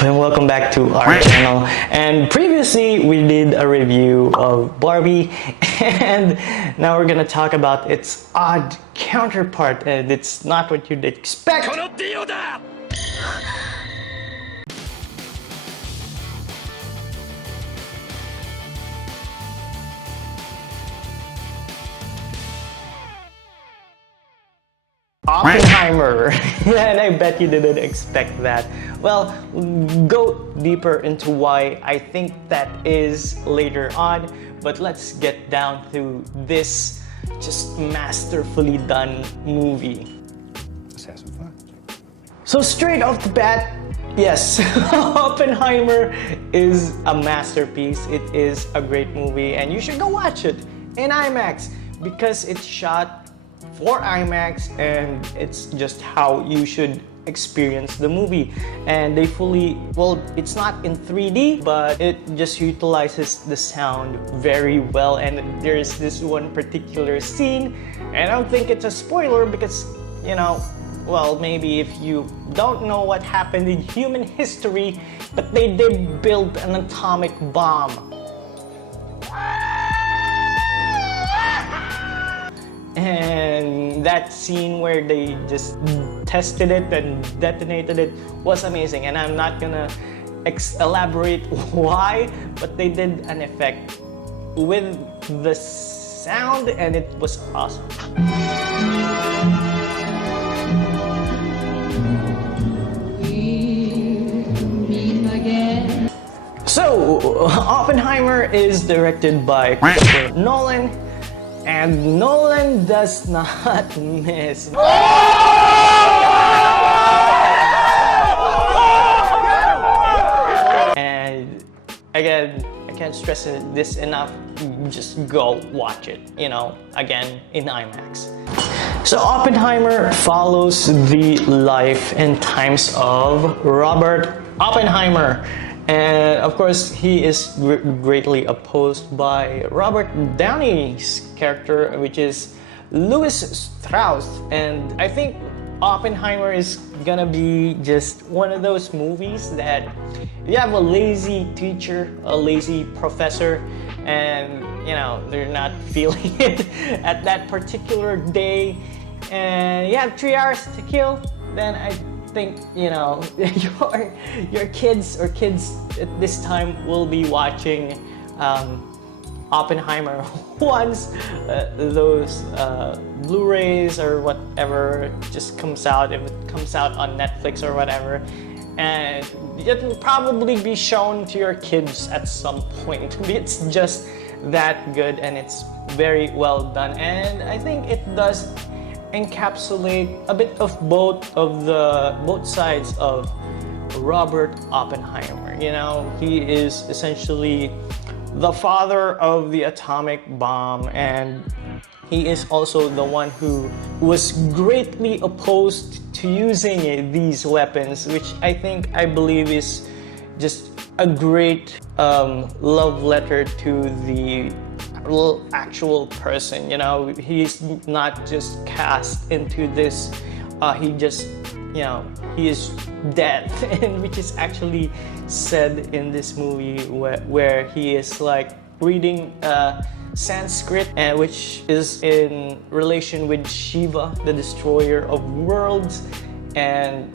And welcome back to our channel. And previously we did a review of Barbie, and now we're gonna talk about its odd counterpart, and it's not what you'd expect. Oppenheimer. And I bet you didn't expect that. Well, go deeper into why I think that is later on, but let's get down to this just masterfully done movie. Let's have some fun. So straight off the bat, yes, Oppenheimer is a masterpiece. It is a great movie, and you should go watch it in IMAX because it's shot for IMAX, and it's just how you should experience the movie. And they well, it's not in 3D, but it just utilizes the sound very well. And there's this one particular scene, and I don't think it's a spoiler because, you know, well, maybe if you don't know what happened in human history, but they did build an atomic bomb. And that scene where they just tested it and detonated it was amazing. And I'm not gonna elaborate why, but they did an effect with the sound, and it was awesome. So, Oppenheimer is directed by Christopher Nolan. And Nolan does not miss. And again, I can't stress this enough. Just go watch it, you know, again in IMAX. So Oppenheimer follows the life and times of Robert Oppenheimer. And of course, he is greatly opposed by Robert Downey's character, which is Louis Strauss. And I think Oppenheimer is gonna be just one of those movies that you have a lazy teacher, a lazy professor, and you know, they're not feeling it at that particular day, and you have 3 hours to kill, then I think, you know, your kids at this time will be watching Oppenheimer once those Blu-rays or whatever just comes out, if it comes out on Netflix or whatever, and it will probably be shown to your kids at some point. It's just that good, and it's very well done, and I think it does encapsulate a bit of both sides of Robert Oppenheimer. You know, he is essentially the father of the atomic bomb, and he is also the one who was greatly opposed to using these weapons, which I believe is just a great love letter to the actual person. You know, he's not just cast into this, he just, you know, he is dead, and which is actually said in this movie where he is like reading Sanskrit, and which is in relation with Shiva, the destroyer of worlds. And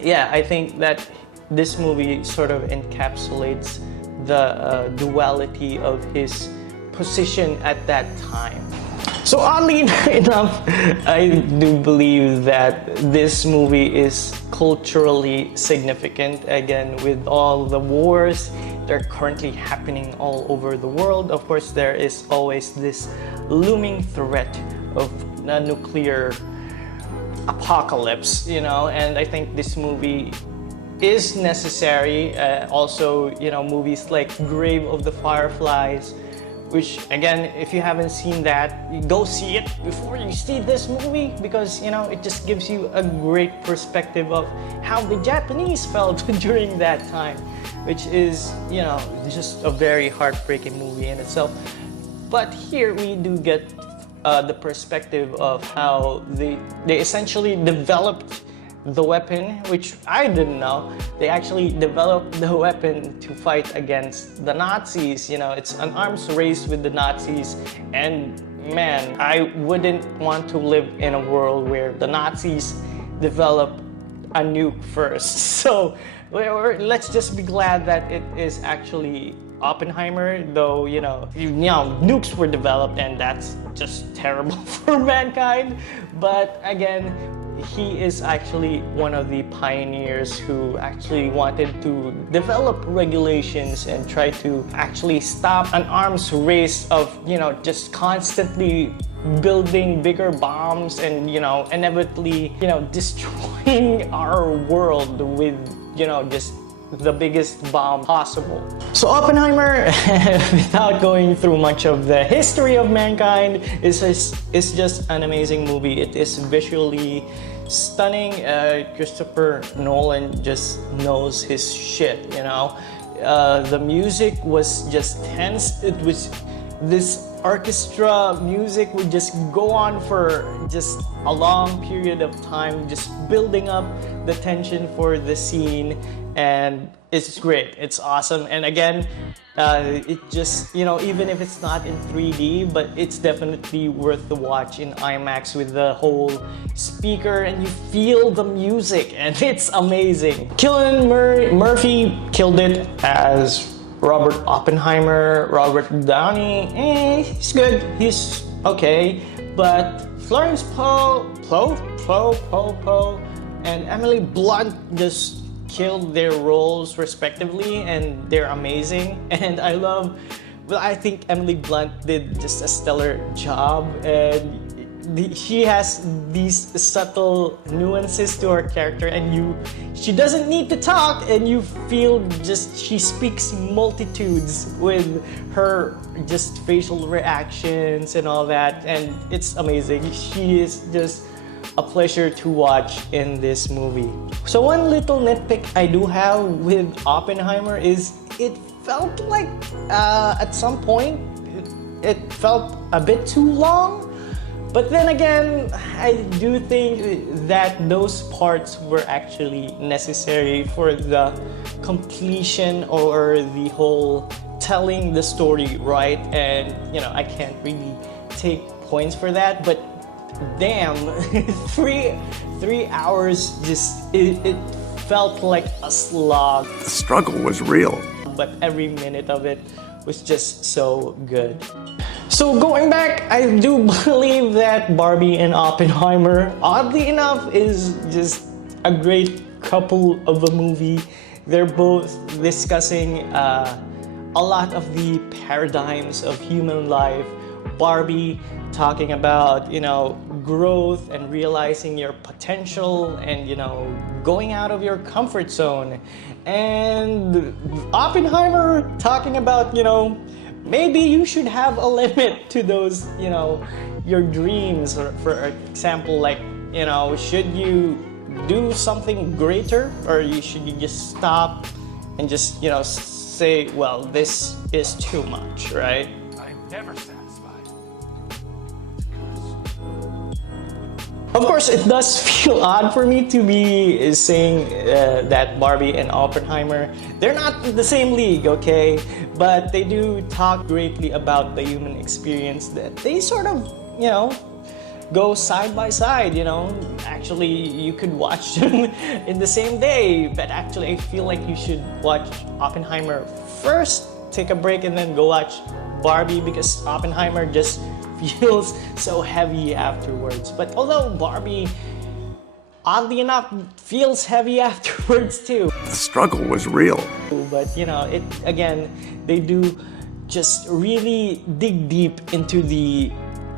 yeah, I think that this movie sort of encapsulates the duality of his position at that time. So oddly enough, I do believe that this movie is culturally significant, again, with all the wars that are currently happening all over the world. Of course, there is always this looming threat of a nuclear apocalypse, you know, and I think this movie is necessary. Also, you know, movies like Grave of the Fireflies, which again, if you haven't seen that, go see it before you see this movie, because, you know, it just gives you a great perspective of how the Japanese felt during that time, which is, you know, just a very heartbreaking movie in itself. But here we do get the perspective of how they essentially developed the weapon, which I didn't know. They actually developed the weapon to fight against the Nazis. You know, it's an arms race with the Nazis, and man, I wouldn't want to live in a world where the Nazis develop a nuke first. So let's just be glad that it is actually Oppenheimer, though, you know, nukes were developed and that's just terrible for mankind. But again, he is actually one of the pioneers who actually wanted to develop regulations and try to actually stop an arms race of, just constantly building bigger bombs and, inevitably, destroying our world with, just the biggest bomb possible. So Oppenheimer, without going through much of the history of mankind, is just an amazing movie. It is visually stunning. Christopher Nolan just knows his shit, The music was just tense. It was this orchestra music would just go on for just a long period of time, just building up the tension for the scene, and it's great. It's awesome. And again, it just, even if it's not in 3D, but it's definitely worth the watch in IMAX with the whole speaker, and you feel the music, and it's amazing. Cillian Murphy killed it as Robert Oppenheimer. Robert Downey, he's good, he's okay. But Florence Poe, and Emily Blunt just killed their roles respectively, and they're amazing. And I think Emily Blunt did just a stellar job, and she has these subtle nuances to her character, and she doesn't need to talk, and you feel just she speaks multitudes with her just facial reactions and all that, and it's amazing. She is just a pleasure to watch in this movie. So one little nitpick I do have with Oppenheimer is it felt like at some point it felt a bit too long. But then again, I do think that those parts were actually necessary for the completion or the whole telling the story right. And I can't really take points for that, but damn, 3 hours just it felt like a slog. The struggle was real, but every minute of it was just so good. So going back, I do believe that Barbie and Oppenheimer, oddly enough, is just a great couple of a movie. They're both discussing a lot of the paradigms of human life. Barbie talking about, growth and realizing your potential and, going out of your comfort zone. And Oppenheimer talking about, maybe you should have a limit to those, your dreams. Or for example, like, should you do something greater, or should you just stop and just, say, well, this is too much, right? I'm never satisfied. Of course, it does feel odd for me to be saying that Barbie and Oppenheimer, they're not the same league, okay? But they do talk greatly about the human experience, that they sort of, go side by side, Actually, you could watch them in the same day, but actually I feel like you should watch Oppenheimer first, take a break, and then go watch Barbie, because Oppenheimer just feels so heavy afterwards. But although Barbie, oddly enough, feels heavy afterwards too. The struggle was real. But it again, they do just really dig deep into the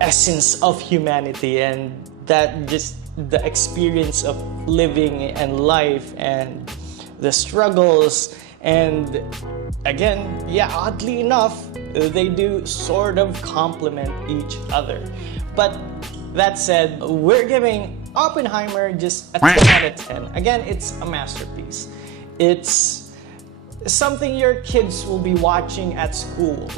essence of humanity, and that just the experience of living and life and the struggles. And again, oddly enough, they do sort of complement each other. But that said, we're giving Oppenheimer just a 10 out of 10. Again, it's a masterpiece. It's something your kids will be watching at school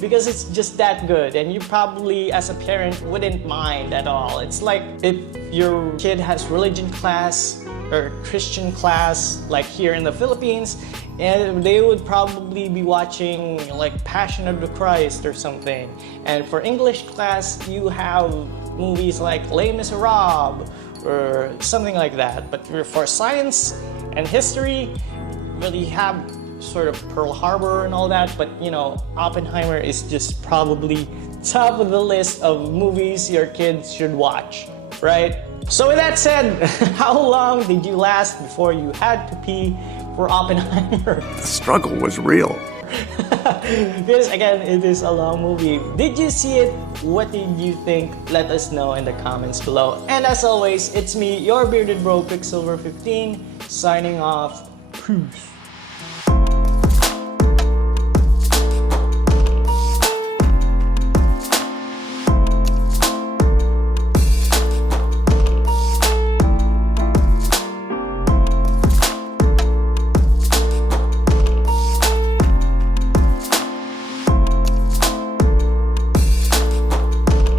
because it's just that good, and you probably as a parent wouldn't mind at all. It's like if your kid has religion class or Christian class like here in the Philippines, and they would probably be watching like Passion of the Christ or something. And for English class, you have movies like Les Miserables or something like that. But for science and history, well, you have sort of Pearl Harbor and all that, but you know, Oppenheimer is just probably top of the list of movies your kids should watch, right? So with that said, how long did you last before you had to pee for Oppenheimer? The struggle was real. Because again, it is a long movie. Did you see it? What did you think? Let us know in the comments below. And as always, it's me, your bearded bro, QuickSilver15, signing off. Peace.